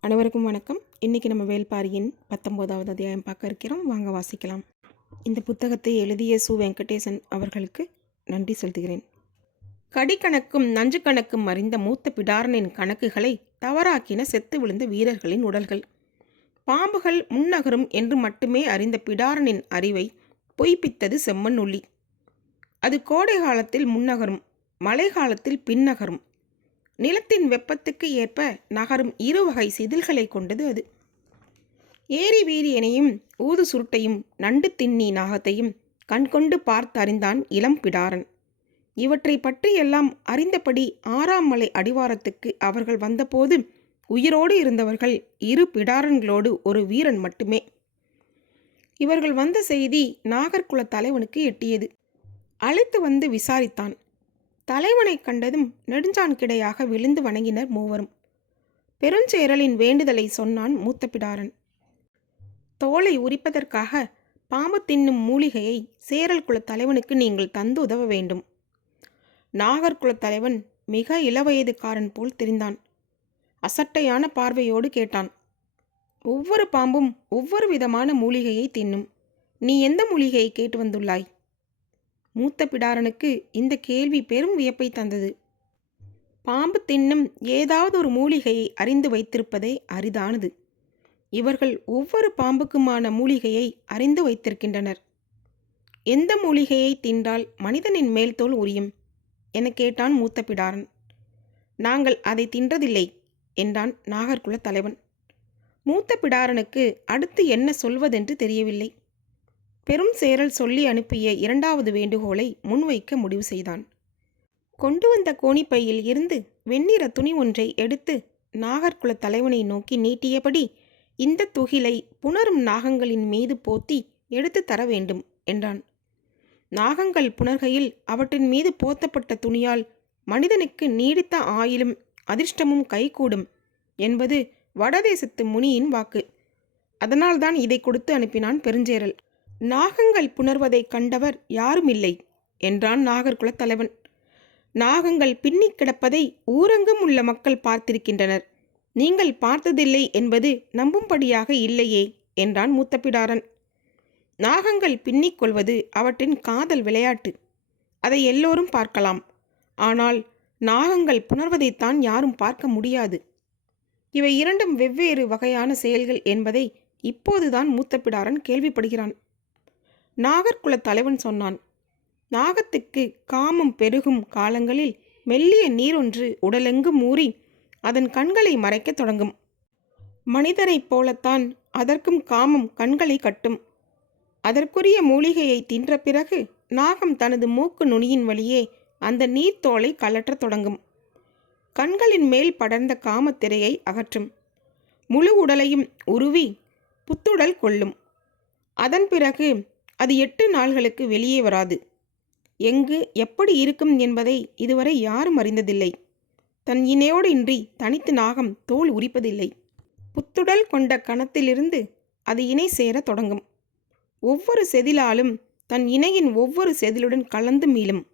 அனைவருக்கும் வணக்கம். இன்றைக்கி நம்ம வேல்பாரியின் பத்தொம்போதாவது அத்தியாயம் பார்க்க இருக்கிறோம். வாங்க வாசிக்கலாம். இந்த புத்தகத்தை எழுதிய சு. வெங்கடேசன் அவர்களுக்கு நன்றி செலுத்துகிறேன். கடிக்கணக்கும் நஞ்சு கணக்கும் அறிந்த மூத்த பிடாரனின் கணக்குகளை தவறாக்கின செத்து விழுந்த வீரர்களின் உடல்கள். பாம்புகள் முன்னகரும் என்று மட்டுமே அறிந்த பிடாரனின் அறிவை பொய்ப்பித்தது செம்மண் உள்ளி. அது கோடை காலத்தில் முன்னகரும் மழை காலத்தில் பின்னகரும். நிலத்தின் வெப்பத்துக்கு ஏற்ப நகரும் இரு வகை செதில்களை கொண்டது அது. ஏரி வீரியனையும் ஊது சுருட்டையும் நண்டு தின்னி நாகத்தையும் கண்கொண்டு பார்த்தறிந்தான் இளம் பிடாரன். இவற்றை பற்றியெல்லாம் அறிந்தபடி ஆறாம் மலை அடிவாரத்துக்கு அவர்கள் வந்தபோது உயிரோடு இருந்தவர்கள் இரு பிடாரன்களோடு ஒரு வீரன் மட்டுமே. இவர்கள் வந்த செய்தி நாகர்குல தலைவனுக்கு எட்டியது. அழைத்து வந்து விசாரித்தான். தலைவனை கண்டதும் நெடுஞ்சான் கிடையாக விழுந்து வணங்கினர் மூவரும். பெருஞ்சேரலின் வேண்டுதலை சொன்னான் மூத்த பிடாரன் தோலை உரிப்பதற்காக பாம்பு தின்னும் மூலிகையை சேரல் குலத் தலைவனுக்கு நீங்கள் தந்து உதவ வேண்டும். நாகர்குலத் தலைவன் மிக இளவயதுக்காரன் போல் தெரிந்தான். அசட்டையான பார்வையோடு கேட்டான் ஒவ்வொரு பாம்பும் ஒவ்வொரு விதமான மூலிகையை தின்னும். நீ எந்த மூலிகையை கேட்டு வந்துள்ளாய்? மூத்த பிடாரனுக்கு இந்த கேள்வி பெரும் வியப்பை தந்தது. பாம்பு தின்னும் ஏதாவது ஒரு மூலிகையை அறிந்து வைத்திருப்பதே அரிதானது. இவர்கள் ஒவ்வொரு பாம்புக்குமான மூலிகையை அறிந்து வைத்திருக்கின்றனர். எந்த மூலிகையை தின்றால் மனிதனின் மேல் தோல் உரியும்? என கேட்டான் மூத்த பிடாரன். நாங்கள் அதை தின்றதில்லை என்றான் நாகர்குல தலைவன். மூத்த பிடாரனுக்கு அடுத்து என்ன சொல்வதென்று தெரியவில்லை. பெரும் சேரல் சொல்லி அனுப்பிய இரண்டாவது வேண்டுகோளை முன்வைக்க முடிவு செய்தான். கொண்டு வந்த கோணிப்பையில் இருந்து வெண்ணிற துணி ஒன்றை எடுத்து நாகர்குல தலைவனை நோக்கி நீட்டியபடி இந்த துகிலை புணரும் நாகங்களின் மீது போத்தி எடுத்து தர வேண்டும் என்றான். நாகங்கள் புணர்கையில் அவற்றின் மீது போத்தப்பட்ட துணியால் மனிதனுக்கு நீடித்த ஆயிலும் அதிர்ஷ்டமும் கைகூடும் என்பது வடதேசத்து முனியின் வாக்கு. அதனால்தான் இதை கொடுத்து அனுப்பினான் பெருஞ்சேரல். நாகங்கள் புணர்வதைக் கண்டவர் யாருமில்லை என்றான் நாகர்குலத் தலைவன். நாகங்கள் பின்னிக் கிடப்பதை ஊரங்கம் உள்ள மக்கள் பார்த்திருக்கின்றனர். நீங்கள் பார்த்ததில்லை என்பது நம்பும்படியாக இல்லையே என்றான் மூத்தப்பிடாரன். நாகங்கள் பின்னிக் கொள்வது அவற்றின் காதல் விளையாட்டு. அதை எல்லோரும் பார்க்கலாம். ஆனால் நாகங்கள் புணர்வதைத்தான் யாரும் பார்க்க முடியாது. இவை இரண்டும் வெவ்வேறு வகையான செயல்கள் என்பதை இப்போதுதான் மூத்தப்பிடாரன் கேள்விப்படுகிறான். நாகர்குலத் தலைவன் சொன்னான் நாகத்துக்கு காமம் பெருகும் காலங்களில் மெல்லிய நீரொன்று உடலெங்கும் ஊறி அதன் கண்களை மறைக்கத் தொடங்கும். மனிதனைப் போலத்தான் அதற்கும் காமம் கண்களை கட்டும். அதற்குரிய மூலிகையை தின்ற பிறகு நாகம் தனது மூக்கு நுனியின் வழியே அந்த நீர்த்தோலை கலற்றத் தொடங்கும். கண்களின் மேல் படர்ந்த காமத்திரையை அகற்றும். முழு உடலையும் உருவி புத்துடல் கொள்ளும். அதன் பிறகு அது எட்டு நாள்களுக்கு வெளியே வராது. எங்கு எப்படி இருக்கும் என்பதை இதுவரை யாரும் அறிந்ததில்லை. தன் இணையோடு இன்றி தனித்து நாகம் தோல் உரிப்பதில்லை. புத்துடல் கொண்ட கணத்திலிருந்து அது இணை சேரத் தொடங்கும். ஒவ்வொரு செதிலாலும் தன் இணையின் ஒவ்வொரு செதிலுடன் கலந்து மீளும்.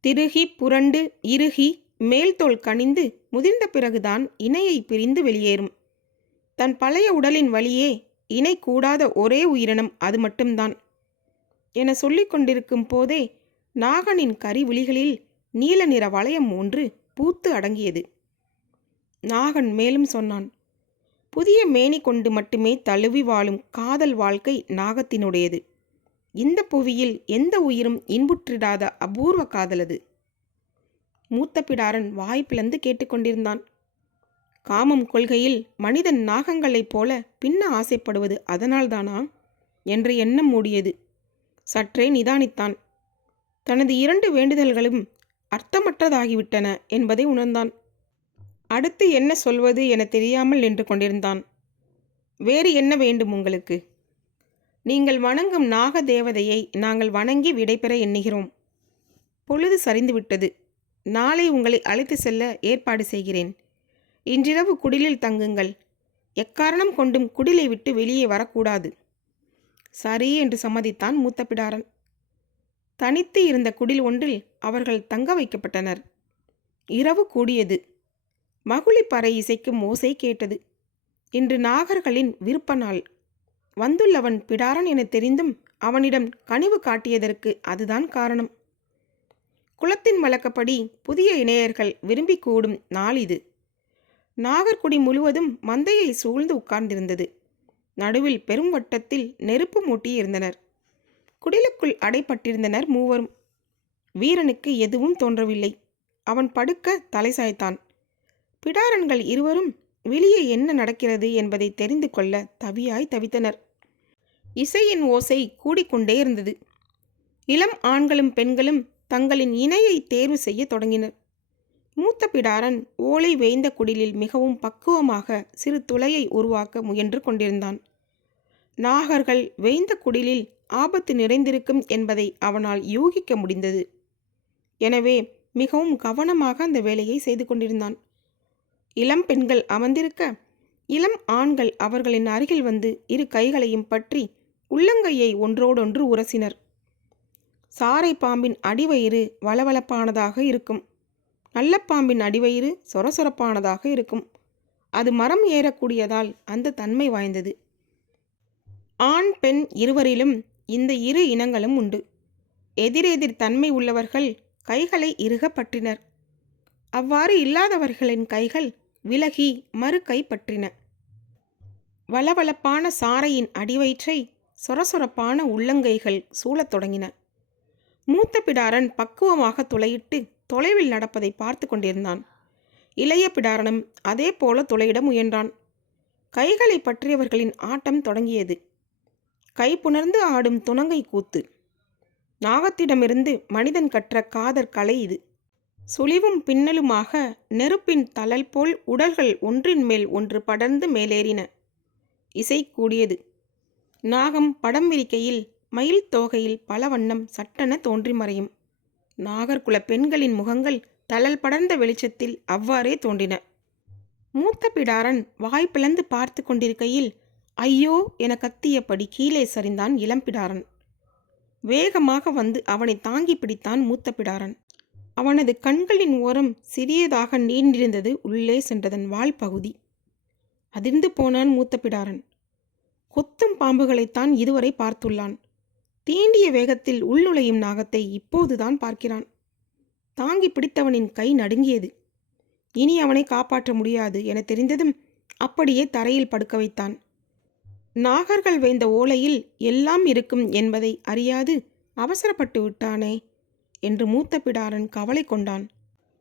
திருகி புரண்டு இறுகி மேல்தோல் கனிந்து முதிர்ந்த பிறகுதான் இணையை பிரிந்து வெளியேறும். தன் பழைய உடலின் வழியே இணை கூடாத ஒரே உயிரினம் அது மட்டும்தான். என சொல்லிக் கொண்டிருக்கும் போதே நாகனின் கரிவிழிகளில் நீல நிற வளையம் ஒன்று பூத்து அடங்கியது. நாகன் மேலும் சொன்னான் புதிய மேனி கொண்டு மட்டுமே தழுவி வாழும் காதல் வாழ்க்கை நாகத்தினுடையது. இந்த புவியில் எந்த உயிரும் இன்புற்றிடாத அபூர்வ காதலது. மூத்த பிடாரன் வாய் கேட்டுக்கொண்டிருந்தான் காமம் கொள்கையில் மனிதன் நாகங்களைப் போல பின்ன ஆசைப்படுவது அதனால்தானா? என்ற எண்ணம் மூடியது. சற்றே நிதானித்தான். தனது இரண்டு வேண்டுதல்களும் அர்த்தமற்றதாகிவிட்டன என்பதை உணர்ந்தான். அடுத்து என்ன சொல்வது என தெரியாமல் நின்று கொண்டிருந்தான். வேறு என்ன வேண்டும் உங்களுக்கு? நீங்கள் வணங்கும் நாக தேவதையை நாங்கள் வணங்கி விடைபெற எண்ணுகிறோம். பொழுது சரிந்துவிட்டது. நாளை உங்களை அழைத்து செல்ல ஏற்பாடு செய்கிறேன். இன்றிரவு குடிலில் தங்குங்கள். எக்காரணம் கொண்டும் குடிலை விட்டு வெளியே வரக்கூடாது. சரி என்று சம்மதித்தான் மூத்த பிடாரன் தனித்து இருந்த குடில் ஒன்றில் அவர்கள் தங்க வைக்கப்பட்டனர். இரவு கூடியது. மகுளி பறை இசைக்கும் ஓசை கேட்டது. இன்று நாகர்களின் விருப்ப நாள். வந்துள்ளவன் பிடாரன் என தெரிந்தும் அவனிடம் கனிவு காட்டியதற்கு அதுதான் காரணம். குலத்தின் வழக்கப்படி புதிய இணையர்கள் விரும்பி கூடும் நாள் இது. நாகர்குடி முழுவதும் மந்தையை சூழ்ந்து உட்கார்ந்திருந்தது. நடுவில் பெரும் வட்டத்தில் நெருப்பு மூட்டி இருந்தனர் குடிலுக்குள் அடைப்பட்டிருந்தனர் மூவரும். வீரனுக்கு எதுவும் தோன்றவில்லை. அவன் படுக்க தலை சாய்த்தான். பிடாரன்கள் இருவரும் வெளியே என்ன நடக்கிறது என்பதை தெரிந்து கொள்ள தவியாய் தவித்தனர். இசையின் ஓசை கூடிக்கொண்டே இருந்தது. இளம் ஆண்களும் பெண்களும் தங்களின் இணையை தேர்வு செய்ய தொடங்கினர். மூத்த பிடாரன் ஓலை வேய்ந்த குடிலில் மிகவும் பக்குவமாக சிறு துளையை உருவாக்க முயன்று கொண்டிருந்தான். நாகர்கள் வேய்ந்த குடிலில் ஆபத்து நிறைந்திருக்கும் என்பதை அவனால் யூகிக்க முடிந்தது. எனவே மிகவும் கவனமாக அந்த வேலையை செய்து கொண்டிருந்தான். இளம் பெண்கள் அமர்ந்திருக்க இளம் ஆண்கள் அவர்களின் அருகில் வந்து இரு கைகளையும் பற்றி உள்ளங்கையை ஒன்றோடொன்று உரசினர். சாரை பாம்பின் அடிவயிறு வளவளப்பானதாக இருக்கும். நல்ல பாம்பின் அடிவயிறு சொரசொரப்பானதாக இருக்கும். அது மரம் ஏறக்கூடியதால் அந்த தன்மை வாய்ந்தது. ஆண் பெண் இருவரிலும் இந்த இரு இனங்களும் உண்டு. எதிரெதிர் தன்மை உள்ளவர்கள் கைகளை இறுக பற்றினர் அவ்வாறு இல்லாதவர்களின் கைகள் விலகி மறு கை பற்றின வளவளப்பான சாரையின் அடிவயிற்றை சொரசொரப்பான உள்ளங்கைகள் சூழத் தொடங்கின. மூத்த பிடாரன் பக்குவமாக துளையிட்டு தொலைவில் நடப்பதை பார்த்து கொண்டிருந்தான். இளைய பிடாரனும் அதே போல துளையிட முயன்றான். கைகளை பற்றியவர்களின் ஆட்டம் தொடங்கியது. கைப்புணர்ந்து ஆடும் துணங்கை கூத்து. நாகத்திடமிருந்து மனிதன் கற்ற காதற் கலை இது. சுழிவும் பின்னலுமாக நெருப்பின் தளல் போல் உடல்கள் ஒன்றின் மேல் ஒன்று படர்ந்து மேலேறின. இசை கூடியது. நாகம் படம் விரிக்கையில் மயில் தோகையில் பல வண்ணம் சட்டென தோன்றி மறையும். நாகர்குல பெண்களின் முகங்கள் தளல் படர்ந்த வெளிச்சத்தில் அவ்வாறே தோன்றின. மூத்த பிடாரன் வாய் பிளந்து பார்த்து கொண்டிருக்கையில் ஐயோ என கத்தியபடி கீழே சரிந்தான் இளம்பிடாரன் வேகமாக வந்து அவனை தாங்கி பிடித்தான் மூத்த பிடாரன். அவனது கண்களின் ஓரம் சிறியதாக நீண்டிருந்தது உள்ளே சென்றதன் வால் பகுதி. அதிர்ந்து போனான் மூத்த பிடாரன். கொத்தும் பாம்புகளைத்தான் இதுவரை பார்த்துள்ளான். தீண்டிய வேகத்தில் உள்நுழையும் நாகத்தை இப்போதுதான் பார்க்கிறான். தாங்கி பிடித்தவனின் கை நடுங்கியது. இனி அவனை காப்பாற்ற முடியாது என தெரிந்ததும் அப்படியே தரையில் படுக்க வைத்தான். நாகர்கள் வேந்த ஓலையில் எல்லாம் இருக்கும் என்பதை அறியாது அவசரப்பட்டு விட்டானே என்று மூத்த பிடாரன் கவலை கொண்டான்.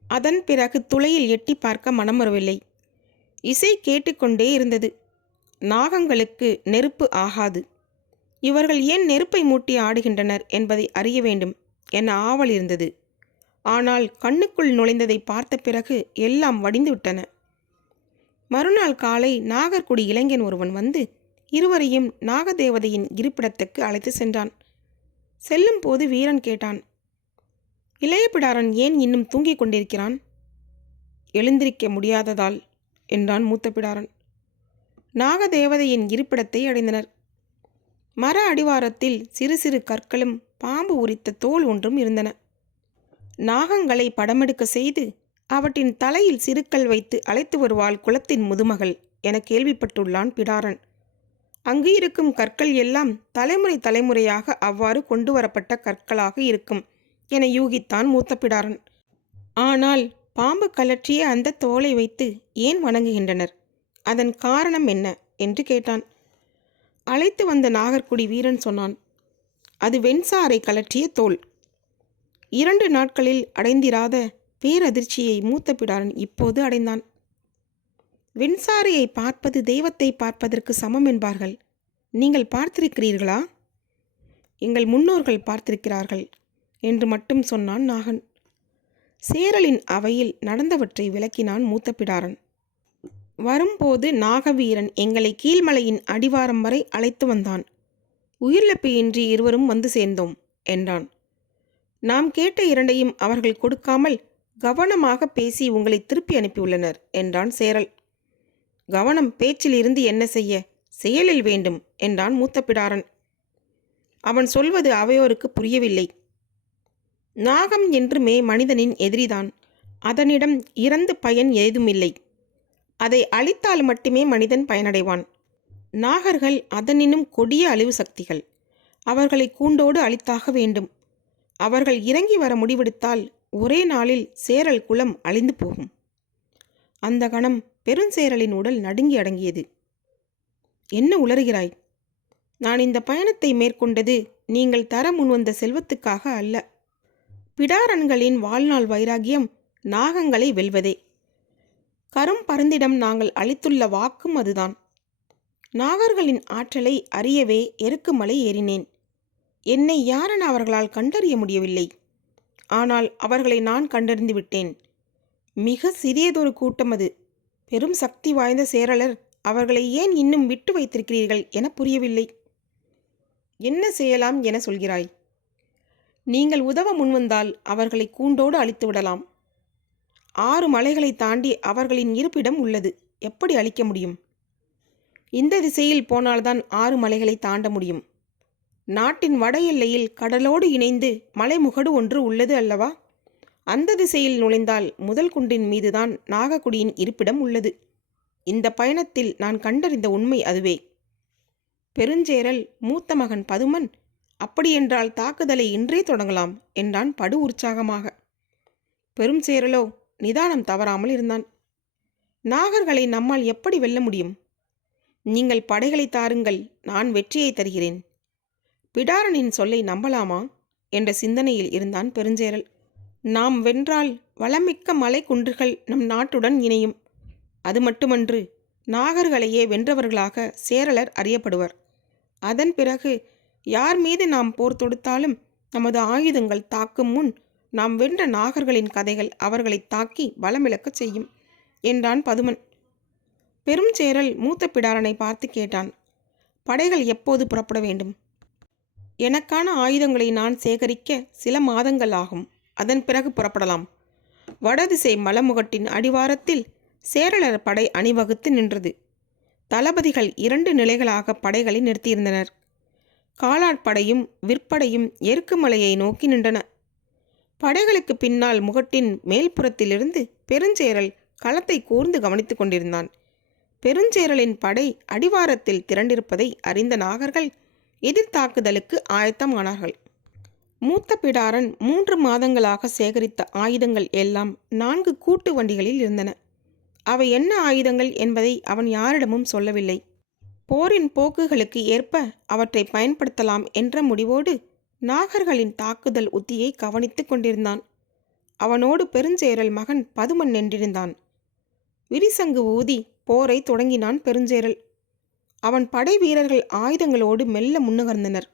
அதன் பிறகு துளையில் எட்டி பார்க்க மனம் வரவில்லை இசை கேட்டுக்கொண்டே இருந்தது. நாகங்களுக்கு நெருப்பு ஆகாது. இவர்கள் ஏன் நெருப்பை மூட்டி ஆடுகின்றனர் என்பதை அறிய வேண்டும் என ஆவல் இருந்தது. ஆனால் கண்ணுக்குள் நுழைந்ததை பார்த்த பிறகு எல்லாம் வடிந்துவிட்டன. மறுநாள் காலை நாகர்குடி இளைஞன் ஒருவன் வந்து இருவரையும் நாகதேவதையின் இருப்பிடத்துக்கு அழைத்து சென்றான். செல்லும் போது வீரன் கேட்டான் இளையபிடாரன் ஏன் இன்னும் தூங்கிக் கொண்டிருக்கிறான்? எழுந்திருக்க முடியாததால் என்றான் மூத்த பிடாரன். நாகதேவதையின் இருப்பிடத்தை அடைந்தனர். மர அடிவாரத்தில் சிறு சிறு கற்களும் பாம்பு உரித்த தோல் ஒன்றும் இருந்தன. நாகங்களை படமெடுக்க செய்து அவற்றின் தலையில் சிறுக்கல் வைத்து அழைத்து வருவாள் குலத்தின் முதுமகள் என கேள்விப்பட்டுள்ளான் பிடாரன். அங்கு இருக்கும் கற்கள் எல்லாம் தலைமுறை தலைமுறையாக அவ்வாறு கொண்டு வரப்பட்ட கற்களாக இருக்கும் என யூகித்தான் மூத்த பிடாரன். ஆனால் பாம்பு கலற்றிய அந்த தோலை வைத்து ஏன் வணங்குகின்றனர்? அதன் காரணம் என்ன? என்று கேட்டான். அழைத்து வந்த நாகர்குடி வீரன் சொன்னான் அது வெண்சாரை கலற்றிய தோல். இரண்டு நாட்களில் அடைந்திராத பேரதிர்ச்சியை மூத்த பிடாரன் இப்போது அடைந்தான். வெண்சாரையை பார்ப்பது தெய்வத்தை பார்ப்பதற்கு சமம் என்பார்கள். நீங்கள் பார்த்திருக்கிறீர்களா? எங்கள் முன்னோர்கள் பார்த்திருக்கிறார்கள் என்று மட்டும் சொன்னான் நாகன். சேரலின் அவையில் நடந்தவற்றை விளக்கினான் மூத்த பிடாரன் வரும்போது நாகவீரன் எங்களை கீழ்மலையின் அடிவாரம் வரை அழைத்து வந்தான். உயிரிழப்பின்றி இருவரும் வந்து சேர்ந்தோம் என்றான். நாம் கேட்ட இரண்டையும் அவர்கள் கொடுக்காமல் கவனமாக பேசி உங்களை திருப்பி அனுப்பியுள்ளனர் என்றான் சேரல். கவனம் பேச்சில் இருந்து என்ன செய்ய? செயலில் வேண்டும் என்றான் மூத்த பிடாரன். அவன் சொல்வது அவையோருக்கு புரியவில்லை. நாகம் என்றுமே மனிதனின் எதிரிதான். அதனிடம் இறந்து பயன் ஏதுமில்லை அதை அழித்தால் மட்டுமே மனிதன் பயனடைவான். நாகர்கள் அதனினும் கொடிய அழிவு சக்திகள். அவர்களை கூண்டோடு அழித்தாக வேண்டும். அவர்கள் இறங்கி வர முடிவெடுத்தால் ஒரே நாளில் சேரல் குலம் அழிந்து போகும். அந்த கணம் பெருஞ்சேரலின் உடல் நடுங்கி அடங்கியது. என்ன உளறுகிறாய்? நான் இந்த பயணத்தை மேற்கொண்டது நீங்கள் தர முன்வந்த செல்வத்துக்காக அல்ல. பிடாரன்களின் வாழ்நாள் வைராகியம் நாகங்களை வெல்வதே. கரும் பருந்திடம் நாங்கள் அளித்துள்ள வாக்கும் அதுதான். நாகர்களின் ஆற்றலை அறியவே எருக்குமலை ஏறினேன். என்னை யாரென அவர்களால் கண்டறிய முடியவில்லை. ஆனால் அவர்களை நான் கண்டறிந்து விட்டேன். மிக சிறியதொரு கூட்டம் அது. பெரும் சக்தி வாய்ந்த சேரலர் அவர்களை ஏன் இன்னும் விட்டு வைத்திருக்கிறீர்கள் என புரியவில்லை. என்ன செய்யலாம் என சொல்கிறாய். நீங்கள் உதவ முன்வந்தால் அவர்களை கூண்டோடு அழித்து விடலாம். ஆறு மலைகளை தாண்டி அவர்களின் இருப்பிடம் உள்ளது. எப்படி அழிக்க முடியும்? இந்த திசையில் போனால்தான் ஆறு மலைகளை தாண்ட முடியும். நாட்டின் வட எல்லையில் கடலோடு இணைந்து மலைமுகடு ஒன்று உள்ளது அல்லவா? அந்த திசையில் நுழைந்தால் முதல் குன்றின் மீதுதான் நாகக்குடியின் இருப்பிடம் உள்ளது. இந்த பயணத்தில் நான் கண்டறிந்த உண்மை அதுவே. பெருஞ்சேரல் மூத்த மகன் பதுமன் அப்படியென்றால் தாக்குதலை இன்றே தொடங்கலாம் என்றான் படு உற்சாகமாக. பெரும் சேரலோ நிதானம் தவறாமல் இருந்தான். நாகர்களை நம்மால் எப்படி வெல்ல முடியும்? நீங்கள் படைகளை தாருங்கள் நான் வெற்றியை தருகிறேன். பிடாரனின் சொல்லை நம்பலாமா? என்ற சிந்தனையில் இருந்தான் பெருஞ்சேரல். நாம் வென்றால் வளமிக்க மலை குன்றுகள் நம் நாட்டுடன் இணையும். அது மட்டுமன்று நாகர்களையே வென்றவர்களாக சேரலர் அறியப்படுவர். அதன் பிறகு யார் மீது நாம் போர் தொடுத்தாலும் நமது ஆயுதங்கள் தாக்கும் முன் நாம் வென்ற நாகர்களின் கதைகள் அவர்களை தாக்கி பலமிழக்கச் செய்யும் என்றான் பதுமன். பெரும் சேரல் மூத்த பிடாரனை பார்த்து கேட்டான் படைகள் எப்போது புறப்பட வேண்டும்? எனக்கான ஆயுதங்களை நான் சேகரிக்க சில மாதங்கள் ஆகும். அதன் பிறகு புறப்படலாம். வடதிசை மலமுகட்டின் அடிவாரத்தில் சேரலர் படை அணிவகுத்து நின்றது. தளபதிகள் இரண்டு நிலைகளாக படைகளை நிறுத்தியிருந்தனர். காலாட்படையும் விற்படையும் எருக்குமலையை நோக்கி நின்றன. படைகளுக்கு பின்னால் முகட்டின் மேல்புறத்திலிருந்து பெருஞ்சேரல் களத்தை கூர்ந்து கவனித்துக் கொண்டிருந்தான். பெருஞ்சேரலின் படை அடிவாரத்தில் திரண்டிருப்பதை அறிந்த நாகர்கள் எதிர்த்தாக்குதலுக்கு ஆயத்தமானார்கள் மூத்த பிடாரன் மூன்று மாதங்களாக சேகரித்த ஆயுதங்கள் எல்லாம் நான்கு கூட்டு வண்டிகளில் இருந்தன. அவை என்ன ஆயுதங்கள் என்பதை அவன் யாரிடமும் சொல்லவில்லை. போரின் போக்குகளுக்கு ஏற்ப அவற்றை பயன்படுத்தலாம் என்ற முடிவோடு நாகர்களின் தாக்குதல் உத்தியை கவனித்துக் கொண்டிருந்தான். அவனோடு பெருஞ்சேரல் மகன் பதுமன் நின்றிருந்தான். விரிசங்கு ஊதி போரை தொடங்கினான் பெருஞ்சேரல். அவன் படை வீரர்கள் ஆயுதங்களோடு மெல்ல முன்னுகர்ந்தனர்.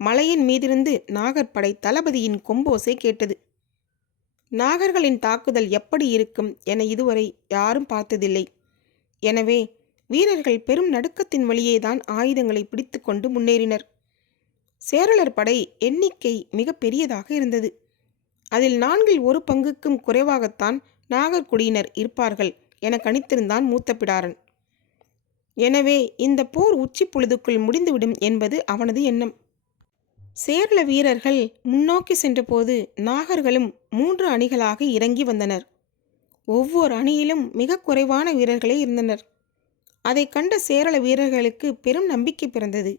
மலையின் மீதிருந்து நாகர்படை தளபதியின் கொம்போசை கேட்டது. நாகர்களின் தாக்குதல் எப்படி இருக்கும் என இதுவரை யாரும் பார்த்ததில்லை. எனவே வீரர்கள் பெரும் நடுக்கத்தின் வழியேதான் ஆயுதங்களை பிடித்துக்கொண்டு முன்னேறினர். சேரலர் படை எண்ணிக்கை மிக பெரியதாக இருந்தது. அதில் நான்கில் ஒரு பங்குக்கும் குறைவாகத்தான் நாகர்குடியினர் இருப்பார்கள் என கணித்திருந்தான் மூத்த பிடாரன். எனவே இந்த போர் உச்சி பொழுதுக்குள் முடிந்துவிடும் என்பது அவனது எண்ணம். சேரள வீரர்கள் முன்னோக்கி சென்றபோது நாகர்களும் மூன்று அணிகளாக இறங்கி வந்தனர். ஒவ்வொரு அணியிலும் மிக குறைவான வீரர்களே இருந்தனர். அதை கண்ட சேரள வீரர்களுக்கு பெரும் நம்பிக்கை பிறந்தது.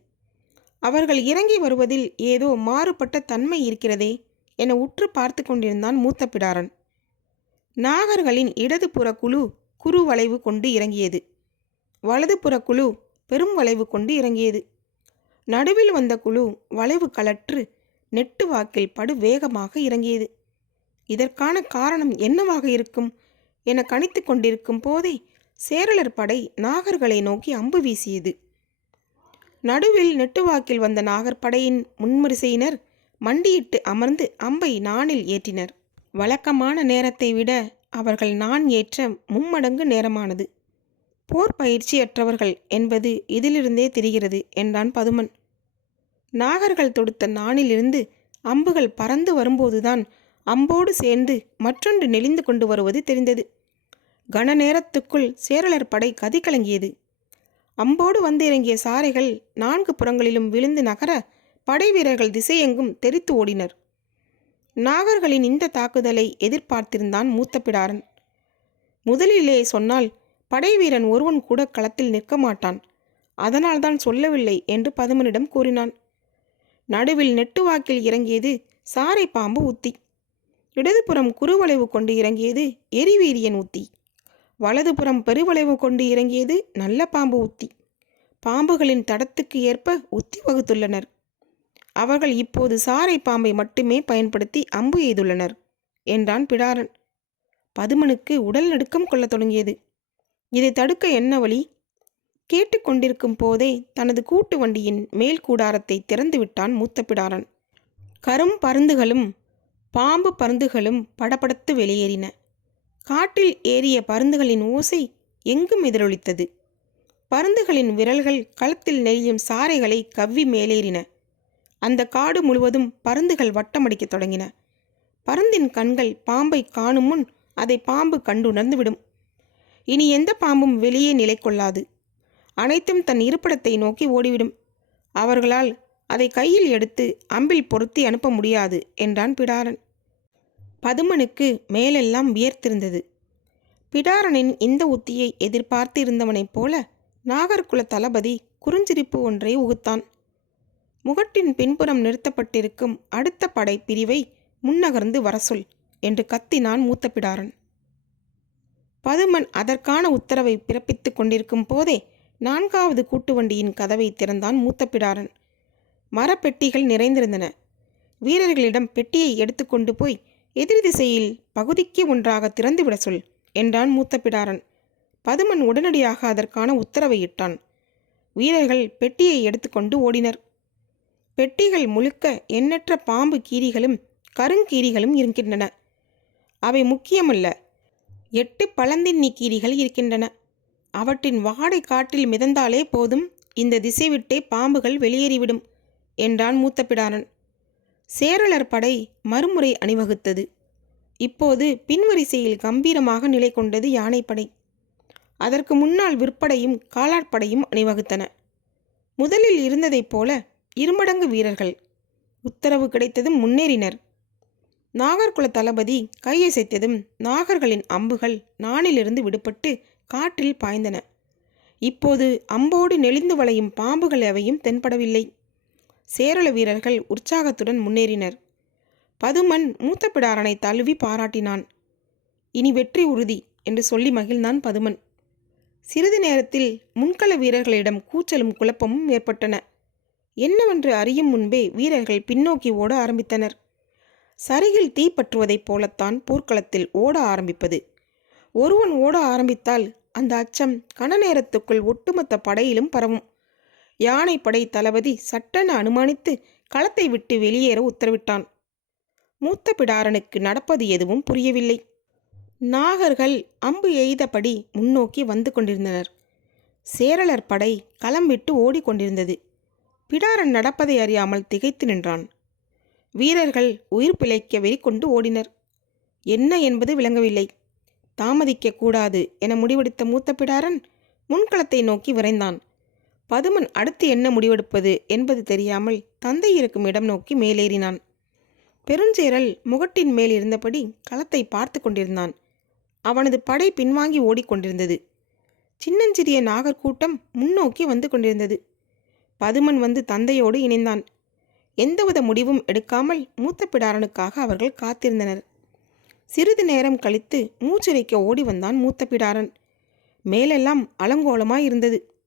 அவர்கள் இறங்கி வருவதில் ஏதோ மாறுபட்ட தன்மை இருக்கிறதே என உற்று பார்த்து கொண்டிருந்தான் மூத்த பிடாரன். நாகர்களின் இடதுபுற குழு குறு வளைவு கொண்டு இறங்கியது. வலதுபுற குழு பெரும் வளைவு கொண்டு இறங்கியது. நடுவில் வந்த குழு வளைவு கலற்று நெட்டு வாக்கில் படு வேகமாக இறங்கியது. இதற்கான காரணம் என்னவாக இருக்கும் என கணித்து கொண்டிருக்கும் போதே சேரலர் படை நாகர்களை நோக்கி அம்பு வீசியது. நடுவில் நெட்டுவாக்கில் வந்த நாகர்படையின் முன்வரிசையினர் மண்டியிட்டு அமர்ந்து அம்பை நாணில் ஏற்றினர். வழக்கமான நேரத்தை விட அவர்கள் நான் ஏற்ற மும்மடங்கு நேரமானது. போர் பயிற்சியற்றவர்கள் என்பது இதிலிருந்தே தெரிகிறது என்றான் பதுமன். நாகர்கள் தொடுத்த நாணிலிருந்து அம்புகள் பறந்து வரும்போதுதான் அம்போடு சேர்ந்து மற்றொன்று நெளிந்து கொண்டு வருவது தெரிந்தது. கன நேரத்துக்குள் சேரலர் படை கதி கலங்கியது அம்போடு வந்து இறங்கிய சாரைகள் நான்கு புறங்களிலும் விழுந்து நகர படை வீரர்கள் திசையெங்கும் தெரித்து ஓடினர். நாகர்களின் இந்த தாக்குதலை எதிர்பார்த்திருந்தான் மூத்த பிடாரன். முதலிலே சொன்னால் படைவீரன் ஒருவன் கூட களத்தில் நிற்க மாட்டான். அதனால்தான் சொல்லவில்லை என்று பதுமனிடம் கூறினான். நடுவில் நெட்டுவாக்கில் இறங்கியது சாரை பாம்பு உத்தி இடதுபுறம் குறுவளைவு கொண்டு இறங்கியது எரிவீரியன் உத்தி வலதுபுறம் பெருவளைவு கொண்டு இறங்கியது நல்ல பாம்பு உத்தி. பாம்புகளின் தடத்துக்கு ஏற்ப உத்தி வகுத்துள்ளனர். அவர்கள் இப்போது சாரை பாம்பை மட்டுமே பயன்படுத்தி அம்பு எய்துள்ளனர் என்றான் பிடாரன். பதுமனுக்கு உடல் நடுக்கம் கொள்ளத் தொடங்கியது. இதை தடுக்க என்ன வழி? கேட்டுக்கொண்டிருக்கும் போதே தனது கூட்டு வண்டியின் மேல் கூடாரத்தை திறந்து விட்டான் மூத்த பிடாரன். கரும் பருந்துகளும் பாம்பு பருந்துகளும் படபடத்து வெளியேறின. காட்டில் ஏறிய பருந்துகளின் ஓசை எங்கும் எதிரொலித்தது. பருந்துகளின் விரல்கள் களத்தில் நெய்யும் சாறைகளை கவ்வி மேலேறின. அந்த காடு முழுவதும் பருந்துகள் வட்டமடிக்கத் தொடங்கின. பருந்தின் கண்கள் பாம்பை காணும் முன் அதை பாம்பு கண்டுணர்ந்துவிடும். இனி எந்த பாம்பும் வெளியே நிலை கொள்ளாது அனைத்தும் தன் இருப்பிடத்தை நோக்கி ஓடிவிடும். அவர்களால் அதை கையில் எடுத்து அம்பில் பொருத்தி அனுப்ப முடியாது என்றான் பிடாரன். பதுமனுக்கு மேலெல்லாம் வியர்த்திருந்தது. பிடாரனின் இந்த உத்தியை எதிர்பார்த்து இருந்தவனைப் போல நாகர்குல தளபதி குறுஞ்சிரிப்பு ஒன்றை உகுத்தான். முகட்டின் பின்புறம் நிறுத்தப்பட்டிருக்கும் அடுத்த படை பிரிவை முன்னகர்ந்து வரசொல் என்று கத்தினான் மூத்த பிடாரன். பதுமன் அதற்கான உத்தரவை பிறப்பித்துக் கொண்டிருக்கும் போதே நான்காவது கூட்டு வண்டியின் கதவை திறந்தான் மூத்த பிடாரன். மரப்பெட்டிகள் நிறைந்திருந்தன. வீரர்களிடம் பெட்டியை எடுத்துக்கொண்டு போய் எதிர் திசையில் பகுதிக்கு ஒன்றாக திறந்துவிட சொல் என்றான் மூத்த பிடாரன். பதுமன் உடனடியாக அதற்கான உத்தரவை இட்டான். வீரர்கள் பெட்டியை எடுத்துக்கொண்டு ஓடினர். பெட்டிகள் முழுக்க எண்ணற்ற பாம்பு கீரிகளும் கருங்கீரிகளும் இருக்கின்றன. அவை முக்கியமல்ல எட்டு பழந்தின்னி கீரிகள் இருக்கின்றன. அவற்றின் வாடை காட்டில் மிதந்தாலே போதும் இந்த திசை விட்டே பாம்புகள் வெளியேறிவிடும் என்றான் மூத்த பிடாரன். சேரலர் படை மறுமுறை அணிவகுத்தது. இப்போது பின்வரிசையில் கம்பீரமாக நிலை கொண்டது யானைப்படை. அதற்கு முன்னால் விற்படையும் காலாட்படையும் அணிவகுத்தன. முதலில் இருந்ததைப் போல இருமடங்கு வீரர்கள். உத்தரவு கிடைத்ததும் முன்னேறினர். நாகர்குல தளபதி கையசைத்ததும் நாகர்களின் அம்புகள் நானிலிருந்து விடுபட்டு காற்றில் பாய்ந்தன. இப்போது அம்போடு நெளிந்து வளையும் பாம்புகள் எவையும் தென்படவில்லை. சேரள வீரர்கள் உற்சாகத்துடன் முன்னேறினர். பதுமன் மூத்த பிடாரனை தழுவி பாராட்டினான். இனி வெற்றி உறுதி என்று சொல்லி மகிழ்ந்தான் பதுமன். சிறிது நேரத்தில் முன்கள வீரர்களிடம் கூச்சலும் குழப்பமும் ஏற்பட்டன. என்னவென்று அறியும் முன்பே வீரர்கள் பின்னோக்கி ஓட ஆரம்பித்தனர். சரிகில் தீ பற்றுவதைப் போலத்தான் போர்க்களத்தில் ஓட ஆரம்பிப்பது. ஒருவன் ஓட ஆரம்பித்தால் அந்த அச்சம் கன நேரத்துக்குள் ஒட்டுமொத்த படையிலும் பரவும். யானைப்படை தளபதி சட்டென அனுமானித்து களத்தை விட்டு வெளியேற உத்தரவிட்டான். மூத்த பிடாரனுக்கு நடப்பது எதுவும் புரியவில்லை. நாகர்கள் அம்பு எய்தபடி முன்னோக்கி வந்து கொண்டிருந்தனர். சேரலர் படை களம் விட்டு ஓடிக்கொண்டிருந்தது பிடாரன் நடப்பதை அறியாமல் திகைத்து நின்றான். வீரர்கள் உயிர் பிழைக்க வெறிக்கொண்டு ஓடினர். என்ன என்பது விளங்கவில்லை. தாமதிக்க கூடாது என முடிவெடுத்த மூத்த பிடாரன் முன்களத்தை நோக்கி விரைந்தான். பதுமன் அடுத்து என்ன முடிவெடுப்பது என்பது தெரியாமல் தந்தை இருக்கும் இடம் நோக்கி மேலேறினான். பெருஞ்சேரல் முகட்டின் மேல் இருந்தபடி களத்தை பார்த்து கொண்டிருந்தான். அவனது படை பின்வாங்கி ஓடிக்கொண்டிருந்தது சின்னஞ்சிறிய நாகர்கூட்டம் முன்னோக்கி வந்து கொண்டிருந்தது. பதுமன் வந்து தந்தையோடு இணைந்தான். எந்தவித முடிவும் எடுக்காமல் மூத்த பிடாரனுக்காக அவர்கள் காத்திருந்தனர். சிறிது நேரம் கழித்து மூச்சிறைக்க ஓடி வந்தான் மூத்த பிடாரன். மேலெல்லாம் அலங்கோலமாய் இருந்தது.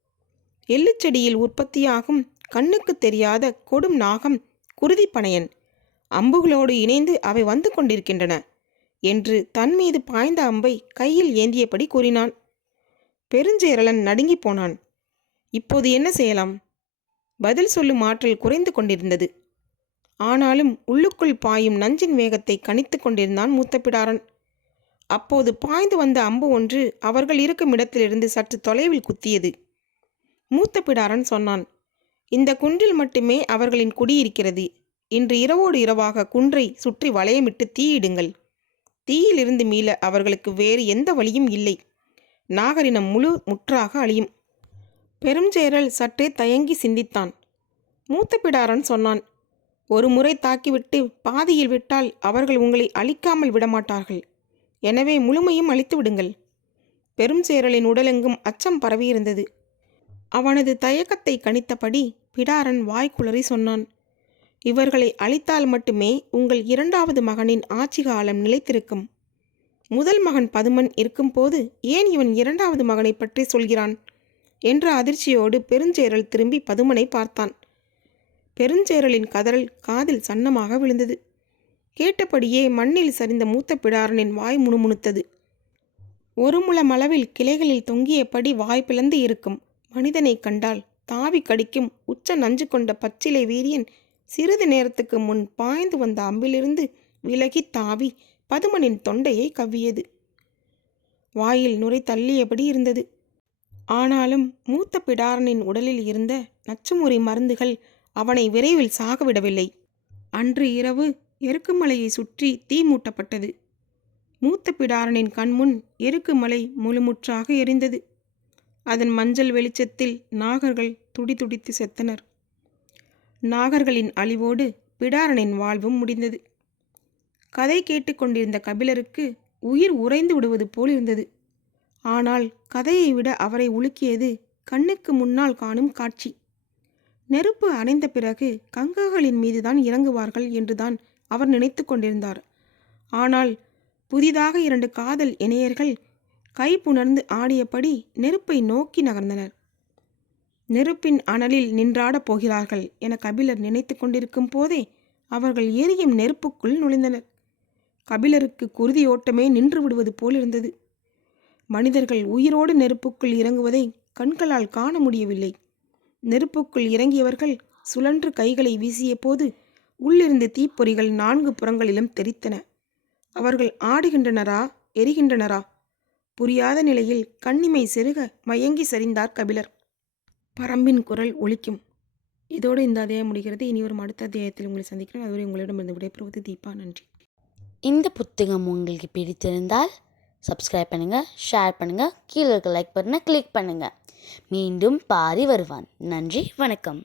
எள்ளுச்செடியில் உற்பத்தியாகும் கண்ணுக்கு தெரியாத கொடும் நாகம் குருதிப்பனையன். அம்புகளோடு இணைந்து அவை வந்து கொண்டிருக்கின்றன என்று தன் மீது பாய்ந்த அம்பை கையில் ஏந்தியபடி கூறினான். பெருஞ்சேரலன் நடுங்கி போனான். இப்போது என்ன செய்யலாம்? பதில் சொல்லும் ஆற்றல் குறைந்து கொண்டிருந்தது. ஆனாலும் உள்ளுக்குள் பாயும் நஞ்சின் வேகத்தை கணித்து கொண்டிருந்தான் மூத்த பிடாரன் அப்போது பாய்ந்து வந்த அம்பு ஒன்று அவர்கள் இருக்கும் இடத்திலிருந்து சற்று தொலைவில் குத்தியது. மூத்த பிடாரன் சொன்னான் இந்த குன்றில் மட்டுமே அவர்களின் குடியிருக்கிறது இன்று இரவோடு இரவாக குன்றை சுற்றி வளையமிட்டு தீயிடுங்கள் தீயிலிருந்து மீள அவர்களுக்கு வேறு எந்த வழியும் இல்லை. நாகரினம் முழு முற்றாக அழியும். பெருஞ்சேரல் சற்றே தயங்கி சிந்தித்தான். மூத்த பிடாரன் சொன்னான் ஒரு முறை தாக்கிவிட்டு பாதியில் விட்டால் அவர்கள் உங்களை அழிக்காமல் விடமாட்டார்கள். எனவே முழுமையும் அழித்து விடுங்கள் பெரும் சேரலின் உடலெங்கும் அச்சம் பரவியிருந்தது. அவனது தயக்கத்தை கணித்தபடி பிடாரன் வாய்க்குளறி சொன்னான். இவர்களை அழித்தால் மட்டுமே உங்கள் இரண்டாவது மகனின் ஆட்சி காலம் நிலைத்திருக்கும். முதல் மகன் பதுமன் இருக்கும்போது ஏன் இவன் இரண்டாவது மகனை பற்றி சொல்கிறான்? என்ற அதிர்ச்சியோடு பெருஞ்சேரல் திரும்பி பதுமனை பார்த்தான். பெருஞ்சேரலின் கதறல் காதில் சன்னமாக விழுந்தது. கேட்டபடியே மண்ணில் சரிந்த மூத்த பிடாரனின் வாய் முணுமுணுத்தது. ஒரு முழம் அளவில் கிளைகளில் தொங்கியபடி வாய் பிளந்து இருக்கும். மனிதனை கண்டால் தாவி கடிக்கும் உச்ச நஞ்சு கொண்ட பச்சிலை வீரியன் சிறிது நேரத்துக்கு முன் பாய்ந்து வந்த அம்பிலிருந்து விலகி தாவி பதுமனின் தொண்டையை கவ்வியது. வாயில் நுரை தள்ளியபடி இருந்தது. ஆனாலும் மூத்த பிடாரனின் உடலில் இருந்த நச்சுமுறை மருந்துகள் அவனை விரைவில் சாகவிடவில்லை. அன்று இரவு எருக்குமலையை சுற்றி தீ மூட்டப்பட்டது. மூத்த பிடாரனின் கண்முன் எருக்குமலை முழுமுற்றாக எரிந்தது. அதன் மஞ்சள் வெளிச்சத்தில் நாகர்கள் துடிதுடித்து செத்தனர். நாகர்களின் அழிவோடு பிடாரனின் வாழ்வும் முடிந்தது. கதை கேட்டுக்கொண்டிருந்த கபிலருக்கு உயிர் உறைந்து விடுவது போல் இருந்தது. ஆனால் கதையை விட அவரை உலுக்கியது கண்ணுக்கு முன்னால் காணும் காட்சி. நெருப்பு அணைந்த பிறகு கங்ககளின் மீதுதான் இறங்குவார்கள் என்றுதான் அவர் நினைத்து கொண்டிருந்தார். ஆனால் புதிதாக இரண்டு காதல் இணையர்கள் கை புணர்ந்து ஆடியபடி நெருப்பை நோக்கி நகர்ந்தனர். நெருப்பின் அனலில் நின்றாடப் போகிறார்கள் என கபிலர் நினைத்து கொண்டிருக்கும் போதே அவர்கள் எரியும் நெருப்புக்குள் நுழைந்தனர். கபிலருக்கு குருதி ஓட்டமே நின்று விடுவது போலிருந்தது. மனிதர்கள் உயிரோடு நெருப்புக்குள் இறங்குவதை கண்களால் காண முடியவில்லை. நெருப்புக்குள் இறங்கியவர்கள் சுழன்று கைகளை வீசிய போது உள்ளிருந்து தீப்பொறிகள் நான்கு புறங்களிலும் தெரித்தன அவர்கள் ஆடுகின்றனரா எரிகின்றனரா? புரியாத நிலையில் கண்ணிமை செருக மயங்கி சரிந்தார் கபிலர். பரம்பின் குரல் ஒழிக்கும் இதோடு இந்த அத்தியாயம் முடிகிறது. இனி ஒரு அடுத்த அத்தியாயத்தில் உங்களை சந்திக்கிறேன். அதுவரை உங்களிடமிருந்து விடைபெறுவது தீபா. நன்றி. இந்த புத்தகம் உங்களுக்கு பிடித்திருந்தால் சப்ஸ்கிரைப் பண்ணுங்கள் ஷேர் பண்ணுங்கள் கீழே இருக்க லைக் பட்டனை கிளிக் பண்ணுங்கள் மீண்டும் பாரி வருவான். நன்றி வணக்கம்.